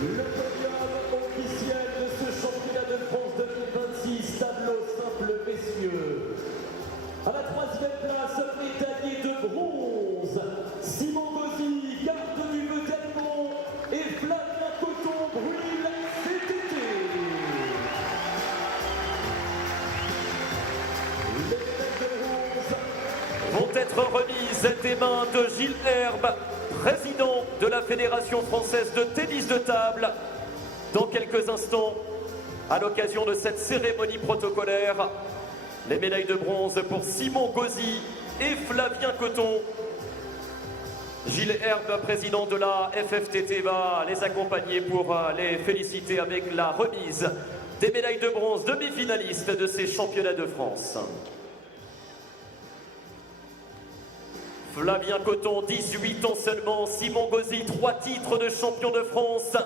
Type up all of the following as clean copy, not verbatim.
Le podium officiel de ce championnat de France 2026, tableau simple messieurs. À la troisième place, médaillé de bronze, Simon Gauzy, garde du Vedènement et Flavien Coton brûle CTT. Les médailles de bronze vont être remises des mains de Gilles Herbe, président de la Fédération française de tennis de table, dans quelques instants, à l'occasion de cette cérémonie protocolaire. Les médailles de bronze pour Simon Gauzy et Flavien Coton. Gilles Herbe, président de la FFTT, va les accompagner pour les féliciter avec la remise des médailles de bronze demi-finalistes de ces championnats de France. Flavien Coton, 18 ans seulement. Simon Gauzy, 3 titres de champion de France.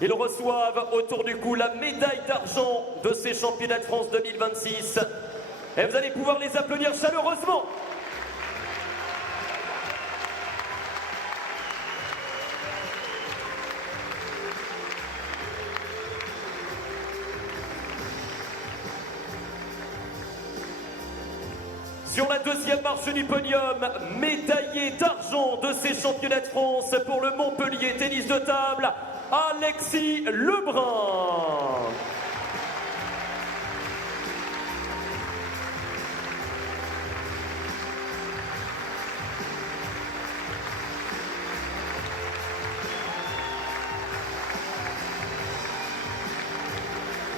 Ils reçoivent autour du cou la médaille d'argent de ces championnats de France 2026. Et vous allez pouvoir les applaudir chaleureusement. Sur la deuxième marche du podium, médaillé d'argent de ces championnats de France pour le Montpellier tennis de table, Alexis Lebrun.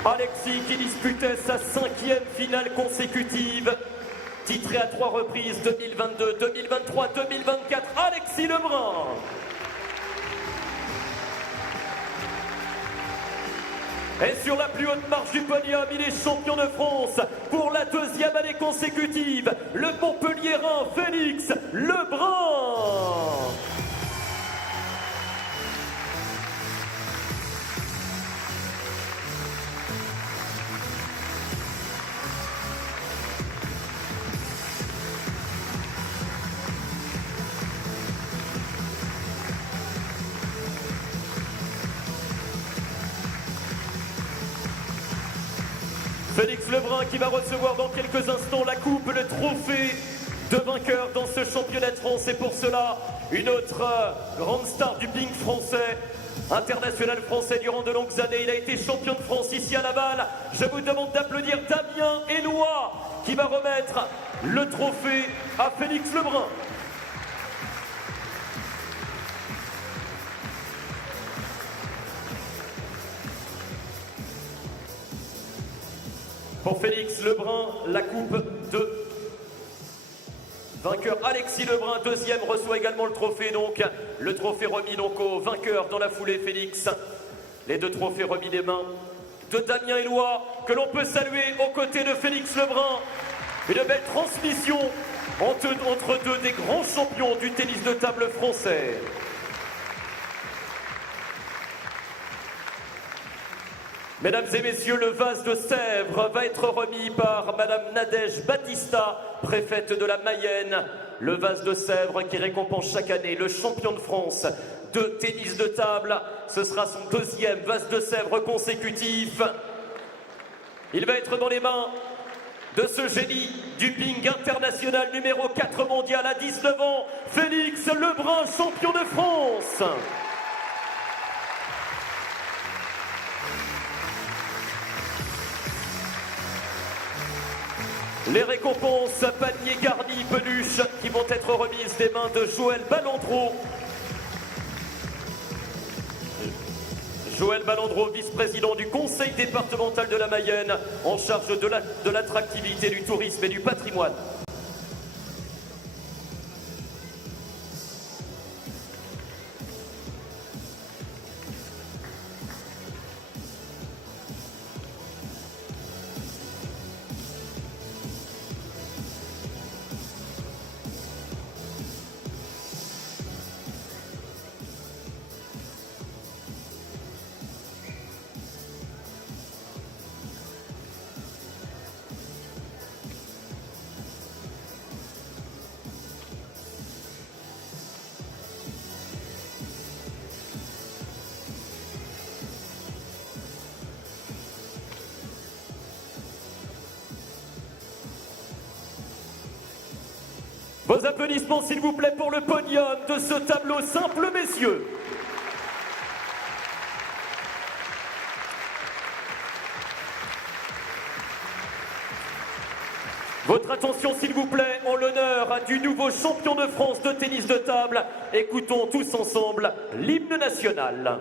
Alexis qui disputait sa 5e finale consécutive, titré à 3 reprises, 2022, 2023, 2024, Alexis Lebrun. Et sur la plus haute marche du podium, il est champion de France pour la 2e année consécutive, le Montpelliérain Félix Lebrun. Félix Lebrun qui va recevoir dans quelques instants la coupe, le trophée de vainqueur dans ce championnat de France. Et pour cela, une autre grande star du ping français, international français durant de longues années. Il a été champion de France ici à Laval. Je vous demande d'applaudir Damien Eloi qui va remettre le trophée à Félix Lebrun. Pour Félix Lebrun, la coupe de vainqueur. Alexis Lebrun, 2e, reçoit également le trophée. Donc, le trophée remis donc au vainqueur dans la foulée, Félix. Les 2 trophées remis des mains de Damien Eloi, que l'on peut saluer aux côtés de Félix Lebrun. Une belle transmission entre 2 des grands champions du tennis de table français. Mesdames et messieurs, le vase de Sèvres va être remis par Madame Nadège Battista, préfète de la Mayenne. Le vase de Sèvres qui récompense chaque année le champion de France de tennis de table. Ce sera son 2e vase de Sèvres consécutif. Il va être dans les mains de ce génie du ping international numéro 4 mondial à 19 ans, Félix Lebrun, champion de France. Les récompenses, panier garni, peluche, qui vont être remises des mains de Joël Ballandreau. Joël Ballandreau, vice-président du conseil départemental de la Mayenne, en charge de l'attractivité, du tourisme et du patrimoine. Vos applaudissements s'il vous plaît pour le podium de ce tableau simple, messieurs. Votre attention s'il vous plaît en l'honneur du nouveau champion de France de tennis de table. Écoutons tous ensemble l'hymne national.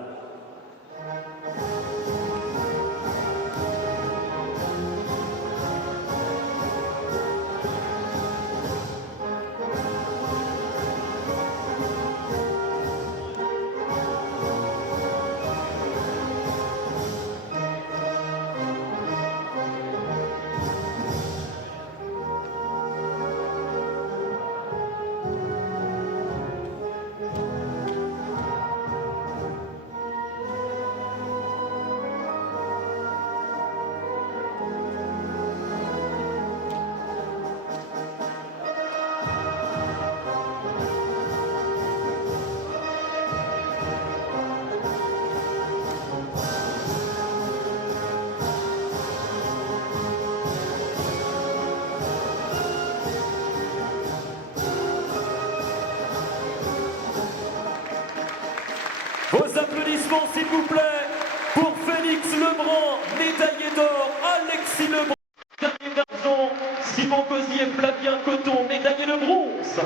Vos applaudissements s'il vous plaît pour Félix Lebrun, médaillé d'or, Alexis Lebrun, médaillé d'argent, Simon Cosier, Flavien Coton, médaillé de bronze.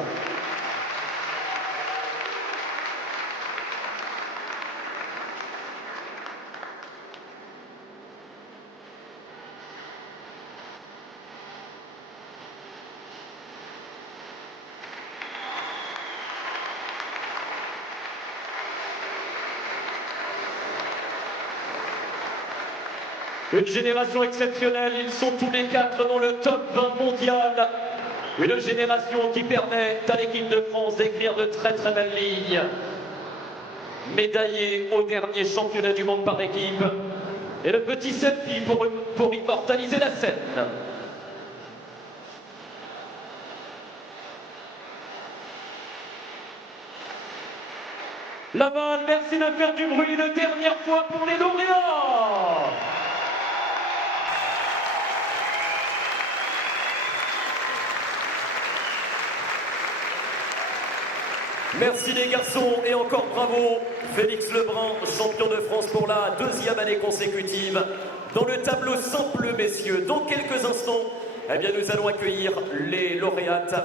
Une génération exceptionnelle, ils sont tous les quatre dans le top 20 mondial. Une génération qui permet à l'équipe de France d'écrire de très très belles lignes. Médaillé au dernier championnat du monde par équipe. Et le petit selfie pour immortaliser la scène. Laval, merci de faire du bruit une dernière fois pour les lauréats. Merci les garçons et encore bravo Félix Lebrun, champion de France pour la deuxième année consécutive dans le tableau simple messieurs. Dans quelques instants, eh bien, nous allons accueillir les lauréates